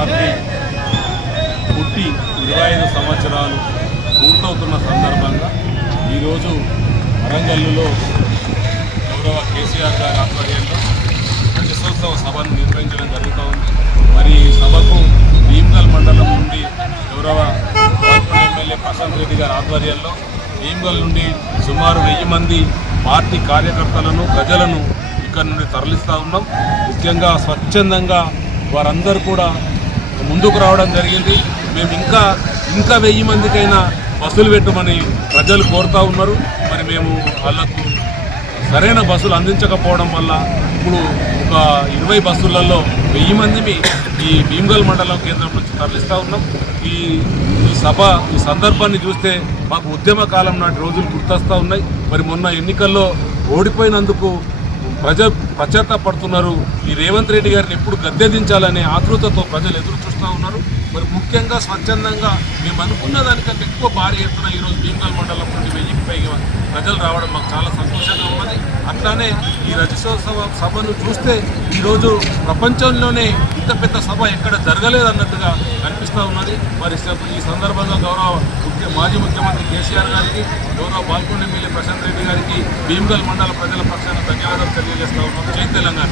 Party పుట్టి 25 సంవత్సరాలు పూర్తవుతున్న సందర్భంగా ఈరోజు వరంగల్లో గౌరవ కేసీఆర్ గారి ఆధ్వర్యంలో రజతోత్సవ సభను నిర్వహించడం జరుగుతూ ఉంది. మరి ఈ సభకు భీమ్గల్ మండలం నుండి గౌరవ ఎమ్మెల్యే ప్రశాంత్ రెడ్డి గారి ఆధ్వర్యంలో భీమ్గల్ నుండి సుమారు 1000 మంది పార్టీ కార్యకర్తలను ప్రజలను ఇక్కడ నుండి తరలిస్తూ ఉన్నాం. ముఖ్యంగా స్వచ్ఛందంగా వారందరూ కూడా ముందుకు రావడం జరిగింది. మేము ఇంకా 1000 మందికైనా బస్సులు పెట్టమని ప్రజలు కోరుతూ ఉన్నారు. మరి మేము వాళ్ళకు సరైన బస్సులు అందించకపోవడం వల్ల ఇప్పుడు ఒక 20 బస్సులలో 1000 మందిని ఈ భీమ్గల్ మండలం కేంద్రం నుంచి తరలిస్తూ ఉన్నాం. ఈ సందర్భాన్ని చూస్తే మాకు ఉద్యమ కాలం నాటి రోజులు గుర్తొస్తూ ఉన్నాయి. మరి మొన్న ఎన్నికల్లో ఓడిపోయినందుకు పశ్చాత్తాపడుతున్నారు. ఈ రేవంత్ రెడ్డి గారిని ఎప్పుడు గద్దెదించాలనే ఆతృతతో ప్రజలు ఎదురు చూస్తూ ఉన్నారు. మరి ముఖ్యంగా స్వచ్ఛందంగా మేము అనుకున్న దానికంటే ఎక్కువ భారీ ఎత్తున ఈరోజు భీమ్గల్ మండలం నుండి 1000కి పైగా ప్రజలు రావడం మాకు చాలా సంతోషంగా ఉన్నది. అట్లానే ఈ రజతోత్సవ సభను చూస్తే ఈరోజు ప్రపంచంలోనే ఇంత పెద్ద సభ ఎక్కడ జరగలేదన్నట్టుగా అనిపిస్తూ ఉన్నది. మరి ఈ సందర్భంగా గౌరవ మాజీ ముఖ్యమంత్రి కేసీఆర్ గారికి, గౌరవ బాల్కొండ ఎమ్మెల్యే ప్రశాంత్ రెడ్డి గారికి భీమ్గల్ మండల ప్రజల పక్షాన ధన్యవాదాలు తెలియజేస్తా ఉన్నాం. జై తెలంగాణ.